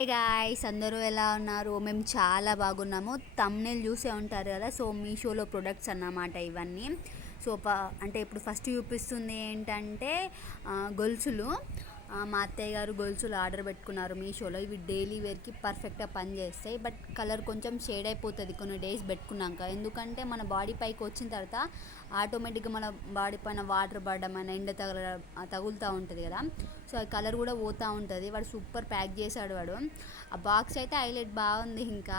Hey guys, అందరూ ఎలా ఉన్నారు? మేము చాలా బాగున్నాము. థంబ్నెయిల్ చూసే ఉంటారు కదా. సో మీషోలో ప్రొడక్ట్స్ అన్నమాట ఇవన్నీ. సో అంటే ఇప్పుడు ఫస్ట్ చూపిస్తుంది ఏంటంటే గొలుసులు. మా అత్తయ్య గారు గొలుసులు ఆర్డర్ పెట్టుకున్నారు మీషోలో. ఇవి డైలీ వేర్కి పర్ఫెక్ట్గా పనిచేస్తాయి. బట్ కలర్ కొంచెం షేడ్ అయిపోతుంది కొన్ని డేస్ పెట్టుకున్నాక. ఎందుకంటే మన బాడీ పైకి వచ్చిన తర్వాత ఆటోమేటిక్గా మన బాడీ పైన వాటర్ పడడం అయినా ఎండ తగులుతూ ఉంటుంది కదా. సో ఆ కలర్ కూడా పోతూ ఉంటుంది. వాడు సూపర్ ప్యాక్ చేశాడు వాడు. ఆ బాక్స్ అయితే హైలైట్ బాగుంది. ఇంకా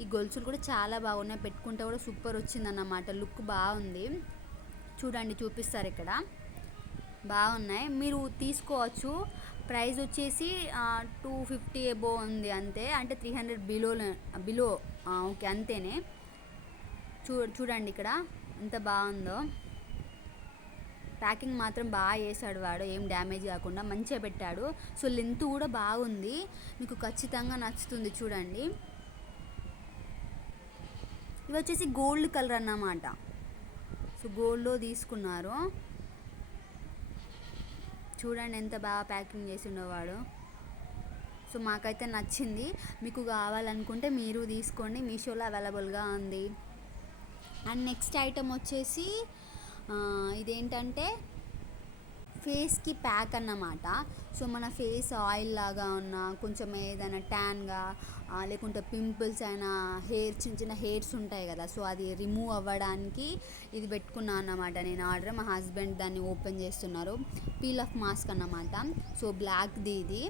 ఈ గొలుసులు కూడా చాలా బాగున్నాయి. పెట్టుకుంటే కూడా సూపర్ వచ్చిందన్నమాట. లుక్ బాగుంది. చూడండి, చూపిస్తారు ఇక్కడ. బాగున్నాయి, మీరు తీసుకోవచ్చు. ప్రైస్ వచ్చేసి 250 ఎబో ఉంది అంతే. అంటే 300 బిలో ఓకే అంతేనే. చూడండి ఇక్కడ ఎంత బాగుందో. ప్యాకింగ్ మాత్రం బాగా చేశాడు వాడు, ఏం డ్యామేజ్ కాకుండా మంచిగా పెట్టాడు. సో లెంత్ కూడా బాగుంది, మీకు ఖచ్చితంగా నచ్చుతుంది. చూడండి, ఇవి వచ్చేసి గోల్డ్ కలర్ అన్నమాట. సో గోల్డ్లో తీసుకున్నారు. చూడండి ఎంత బాగా ప్యాకింగ్ చేసి ఉండేవాడు. సో మాకైతే నచ్చింది. మీకు కావాలనుకుంటే మీరు తీసుకోండి, మీషోలో అవైలబుల్గా ఉంది. అండ్ నెక్స్ట్ ఐటమ్ వచ్చేసి ఇదేంటంటే ఫేస్కి ప్యాక్ అన్నమాట. సో మన ఫేస్ ఆయిల్ లాగా ఉన్న, కొంచెం ఏదైనా ట్యాన్గా లేకుంటే పింపుల్స్ అయినా, చిన్న చిన్న హెయిర్స్ ఉంటాయి కదా. సో అది రిమూవ్ అవ్వడానికి ఇది పెట్టుకున్నాను అన్నమాట నేను ఆర్డర్. మా హస్బెండ్ దాన్ని ఓపెన్ చేస్తున్నారు. పీల్ ఆఫ్ మాస్క్ అన్నమాట. సో బ్లాక్ది ఇది.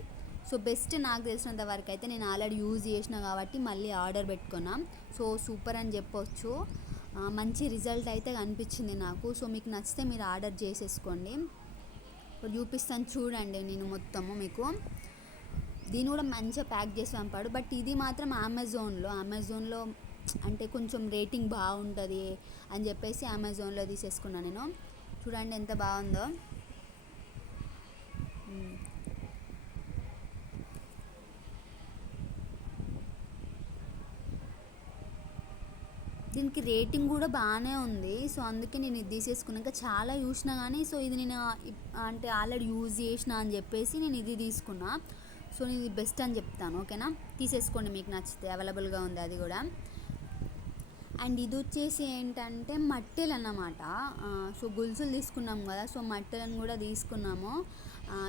సో బెస్ట్ నాకు తెలిసినంత వరకు అయితే. నేను ఆల్రెడీ యూజ్ చేసిన కాబట్టి మళ్ళీ ఆర్డర్ పెట్టుకున్నాం. సో సూపర్ అని చెప్పొచ్చు. మంచి రిజల్ట్ అయితే కనిపించింది నాకు. సో మీకు నచ్చితే మీరు ఆర్డర్ చేసేసుకోండి. చూపిస్తాను చూడండి నేను మొత్తము మీకు. దీన్ని కూడా మంచిగా ప్యాక్ చేసి పంపాడు. బట్ ఇది మాత్రం అమెజాన్లో అంటే కొంచెం రేటింగ్ బాగుంటుంది అని చెప్పేసి అమెజాన్లో తీసేసుకున్నాను నేను. చూడండి ఎంత బాగుందో. దీనికి రేటింగ్ కూడా బాగానే ఉంది. సో అందుకే నేను ఇది తీసేసుకున్నాక చాలా చూసినా కానీ, సో ఇది నేను అంటే ఆల్రెడీ యూజ్ చేసిన అని చెప్పేసి నేను ఇది తీసుకున్నా. సో నేను ఇది బెస్ట్ అని చెప్తాను, ఓకేనా. తీసేసుకోండి మీకు నచ్చితే, అవైలబుల్గా ఉంది అది కూడా. అండ్ ఇది వచ్చేసి ఏంటంటే మట్టెలు అన్నమాట. సో గొలుసులు తీసుకున్నాం కదా, సో మట్టెలను కూడా తీసుకున్నాము.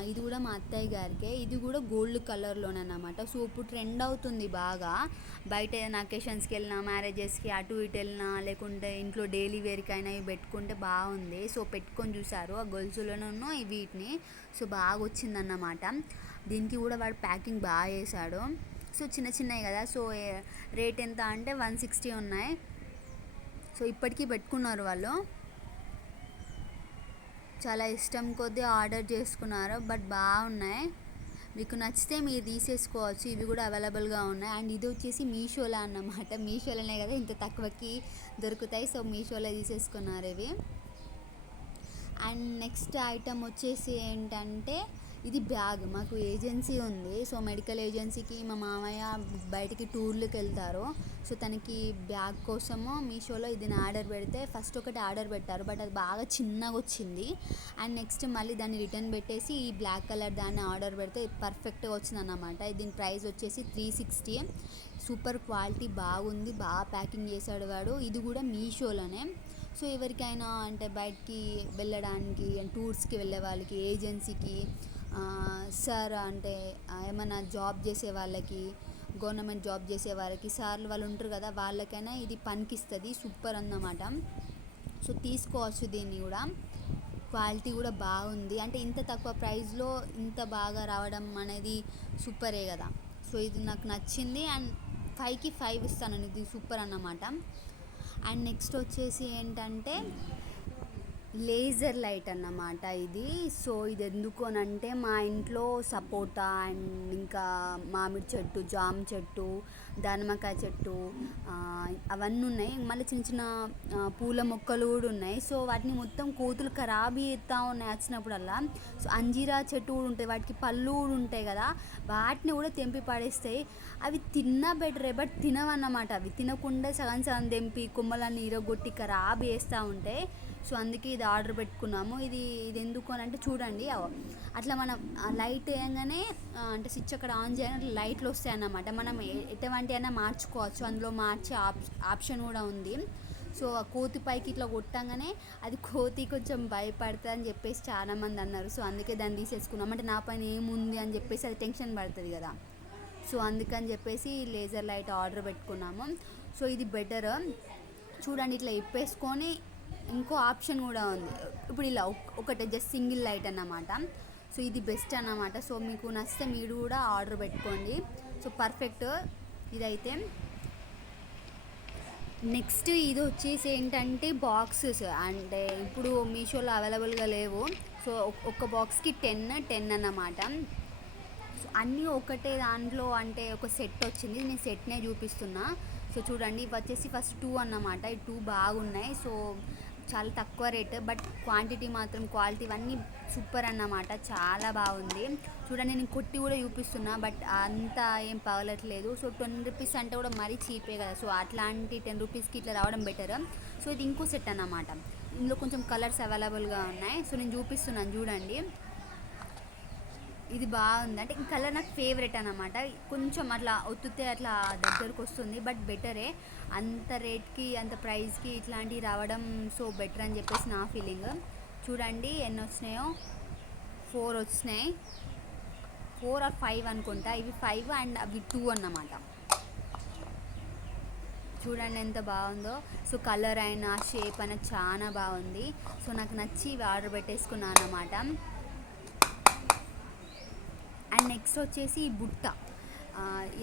ఇది కూడా మా అత్తయ్య గారికే. ఇది కూడా గోల్డ్ కలర్లోనే అన్నమాట. సో ఇప్పుడు ట్రెండ్ అవుతుంది బాగా. బయట ఏదైనా అకేషన్స్కి వెళ్ళినా, మ్యారేజెస్కి అటు ఇటు వెళ్ళినా, లేకుంటే ఇంట్లో డైలీ వేర్కైనా ఇవి పెట్టుకుంటే బాగుంది. సో పెట్టుకొని చూసారు ఆ గొలుసులను వీటిని. సో బాగా వచ్చిందన్నమాట. దీనికి కూడా వాడు ప్యాకింగ్ బాగా చేశాడు. సో చిన్న చిన్నవి కదా. సో రేట్ ఎంత అంటే 160 ఉన్నాయి. సో ఇప్పటికీ పెట్టుకున్నారు వాళ్ళు. చాలా ఇష్టం కొద్దీ ఆర్డర్ చేసుకున్నారు. బట్ బాగున్నాయి, మీకు నచ్చితే మీరు తీసేసుకోవచ్చు. ఇవి కూడా అవైలబుల్గా ఉన్నాయి. అండ్ ఇది వచ్చేసి మీషోలో అన్నమాట. మీషోలోనే కదా ఇంత తక్కువకి దొరుకుతాయి. సో మీషోలో తీసేసుకున్నారు ఇవి. అండ్ నెక్స్ట్ ఐటమ్ వచ్చేసి ఏంటంటే ఇది బ్యాగ్. మాకు ఏజెన్సీ ఉంది. సో మెడికల్ ఏజెన్సీకి మా మామయ్య బయటికి టూర్లకు వెళ్తారు. సో తనకి బ్యాగ్ కోసము మీషోలో ఇది ఆర్డర్ పెడితే ఫస్ట్ ఒకటి ఆర్డర్ పెట్టారు. బట్ అది బాగా చిన్నగా వచ్చింది. అండ్ నెక్స్ట్ మళ్ళీ దాన్ని రిటర్న్ పెట్టేసి ఈ బ్లాక్ కలర్ దాన్ని ఆర్డర్ పెడితే పర్ఫెక్ట్గా వచ్చింది అన్నమాట. దీని ప్రైస్ వచ్చేసి 360. సూపర్ క్వాలిటీ బాగుంది, బాగా ప్యాకింగ్ చేశాడు వాడు. ఇది కూడా మీషోలోనే. సో ఎవరికైనా అంటే బయటికి వెళ్ళడానికి, టూర్స్కి వెళ్ళే వాళ్ళకి, ఏజెన్సీకి, సార్ అంటే ఏమైనా జాబ్ చేసే వాళ్ళకి, గవర్నమెంట్ జాబ్ చేసే వాళ్ళకి, సార్లు వాళ్ళు ఉంటారు కదా, వాళ్ళకైనా ఇది పనికిస్తుంది. సూపర్ అన్నమాట. సో తీసుకోవచ్చు దీన్ని కూడా. క్వాలిటీ కూడా బాగుంది. అంటే ఇంత తక్కువ ప్రైస్లో ఇంత బాగా రావడం అనేది సూపరే కదా. సో ఇది నాకు నచ్చింది. అండ్ 5కి 5 ఇస్తాను. ఇది సూపర్ అన్నమాట. అండ్ నెక్స్ట్ వచ్చేసి ఏంటంటే లేజర్ లైట్ అన్నమాట ఇది. సో ఇది ఎందుకు అని అంటే మా ఇంట్లో సపోటా అండ్ ఇంకా మామిడి చెట్టు, జామ చెట్టు, దానిమ్మకాయ చెట్టు అవన్నీ ఉన్నాయి. మళ్ళీ చిన్న చిన్న పూల మొక్కలు కూడా ఉన్నాయి. సో వాటిని మొత్తం కోతులు ఖరాబ్ చేస్తూ ఉన్నాయి వచ్చినప్పుడల్లా. సో అంజీరా చెట్టు కూడా ఉంటాయి, వాటికి పళ్ళు కూడా ఉంటాయి కదా, వాటిని కూడా తెంపి పడేస్తాయి. అవి తిన్నా బెటరే, బట్ తినవన్నమాట. అవి తినకుండా సగం సగం తెంపి కొమ్మలన్నీ ఇరగొట్టి ఖరాబ్ చేస్తూ ఉంటాయి. సో అందుకే ఇది ఆర్డర్ పెట్టుకున్నాము. ఇది ఇది ఎందుకు అని అంటే చూడండి, అట్లా మనం లైట్ వేయగానే అంటే స్విచ్ అక్కడ ఆన్ చేయగానే లైట్లు వస్తాయి అన్నమాట. మనం ఎటువంటి అయినా మార్చుకోవచ్చు, అందులో మార్చే ఆప్షన్ కూడా ఉంది. సో ఆ కోతి పైకి ఇట్లా కొట్టంగానే అది కోతి కొంచెం భయపడుతుంది అని చెప్పేసి చాలామంది అన్నారు. సో అందుకే దాన్ని తీసేసుకున్నాం. అంటే నా పైన ఏముంది అని చెప్పేసి అది టెన్షన్ పడుతుంది కదా. సో అందుకని చెప్పేసి లేజర్ లైట్ ఆర్డర్ పెట్టుకున్నాము. సో ఇది బెటర్. చూడండి ఇట్లా ఇప్పేసుకొని ఇంకో ఆప్షన్ కూడా ఉంది. ఇప్పుడు ఇలా ఒకటే జస్ట్ సింగిల్ లైట్ అన్నమాట. సో ఇది బెస్ట్ అన్నమాట. సో మీకు నచ్చితే మీరు కూడా ఆర్డర్ పెట్టుకోండి. సో పర్ఫెక్ట్ ఇదైతే. నెక్స్ట్ ఇది వచ్చేసి ఏంటంటే బాక్సెస్, అంటే ఇప్పుడు మీషోలో అవైలబుల్గా లేవు. సో ఒక్క బాక్స్కి 10 అన్నమాట. సో అన్నీ ఒకటే దాంట్లో అంటే ఒక సెట్ వచ్చింది. నేను సెట్నే చూపిస్తున్నా. సో చూడండి ఇవి వచ్చేసి ఫస్ట్ 2 అన్నమాట. ఈ 2 బాగున్నాయి. సో చాలా తక్కువ రేట్, బట్ క్వాంటిటీ మాత్రం క్వాలిటీ ఇవన్నీ సూపర్ అన్నమాట. చాలా బాగుంది. చూడండి నేను కొట్టి కూడా చూపిస్తున్నా, బట్ అంత ఏం పగలట్లేదు. సో 10 రూపీస్ అంటే కూడా మరీ చీపే కదా. సో అట్లాంటి 10 రూపీస్కి ఇట్లా రావడం బెటర్. సో ఇది ఇంకో సెట్ అన్నమాట. ఇందులో కొంచెం కలర్స్ అవైలబుల్గా ఉన్నాయి. సో నేను చూపిస్తున్నాను చూడండి. ఇది బాగుంది, అంటే ఈ కలర్ నాకు ఫేవరెట్ అన్నమాట. కొంచెం అట్లా ఒత్తుతే అట్లా దగ్గరకు వస్తుంది, బట్ బెటరే. అంత రేట్కి అంత ప్రైస్కి ఇట్లాంటివి రావడం సో బెటర్ అని చెప్పేసి నా ఫీలింగ్. చూడండి ఎన్ని వచ్చినాయో, 4 వచ్చినాయి. 4 or 5 అనుకుంటా. ఇవి 5 అండ్ అవి 2 అన్నమాట. చూడండి ఎంత బాగుందో. సో కలర్ అయినా షేప్ అయినా చాలా బాగుంది. సో నాకు నచ్చి ఇవి ఆర్డర్ పెట్టేసుకున్నాను అన్నమాట. అండ్ నెక్స్ట్ వచ్చేసి ఈ బుట్ట.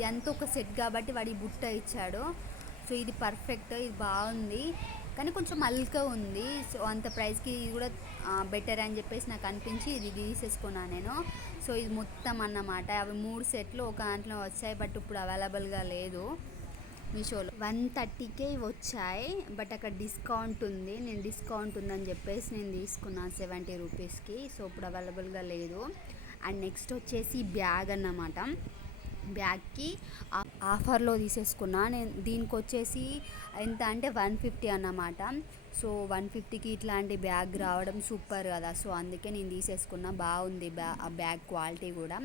ఎంత ఒక సెట్ కాబట్టి వాడు ఈ బుట్ట ఇచ్చాడు. సో ఇది పర్ఫెక్ట్, ఇది బాగుంది, కానీ కొంచెం అల్కా ఉంది. సో అంత ప్రైస్కి ఇది కూడా బెటర్ అని చెప్పేసి నాకు అనిపించి ఇది తీసేసుకున్నాను నేను. సో ఇది మొత్తం అన్నమాట. అవి 3 సెట్లు ఒక దాంట్లో వచ్చాయి, బట్ ఇప్పుడు అవైలబుల్గా లేదు మీషోలో. 130కే వచ్చాయి, బట్ అక్కడ డిస్కౌంట్ ఉంది. నేను డిస్కౌంట్ ఉందని చెప్పేసి నేను తీసుకున్నాను 70 రూపీస్కి. సో ఇప్పుడు అవైలబుల్గా లేదు. అండ్ నెక్స్ట్ వచ్చేసి బ్యాగ్ అన్నమాట. బ్యాగ్కి ఆఫర్లో తీసేసుకున్నా నేను. దీనికి వచ్చేసి ఎంత అంటే 150 అన్నమాట. సో 150కి ఇట్లాంటి బ్యాగ్ రావడం సూపర్ కదా. సో అందుకే నేను తీసేసుకున్నా. బాగుంది ఆ బ్యాగ్ క్వాలిటీ కూడా.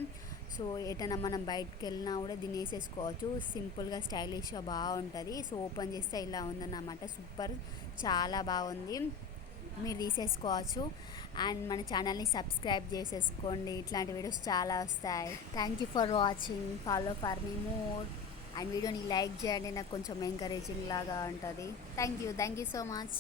సో ఎటైనా మనం బయటకు వెళ్ళినా కూడా దీన్ని వేసేసుకోవచ్చు. సింపుల్గా స్టైలిష్గా బాగుంటుంది. సో ఓపెన్ చేస్తే ఇలా ఉందన్నమాట. సూపర్, చాలా బాగుంది. మీరు తీసేసుకోవచ్చు. అండ్ మన ఛానల్ని సబ్స్క్రైబ్ చేసేసుకోండి, ఇట్లాంటి వీడియోస్ చాలా వస్తాయి. Thank you for watching. Follow for me more. And వీడియోని లైక్ చేయండి, నాకు కొంచెం ఎంకరేజింగ్ లాగా ఉంటుంది. Thank you so much.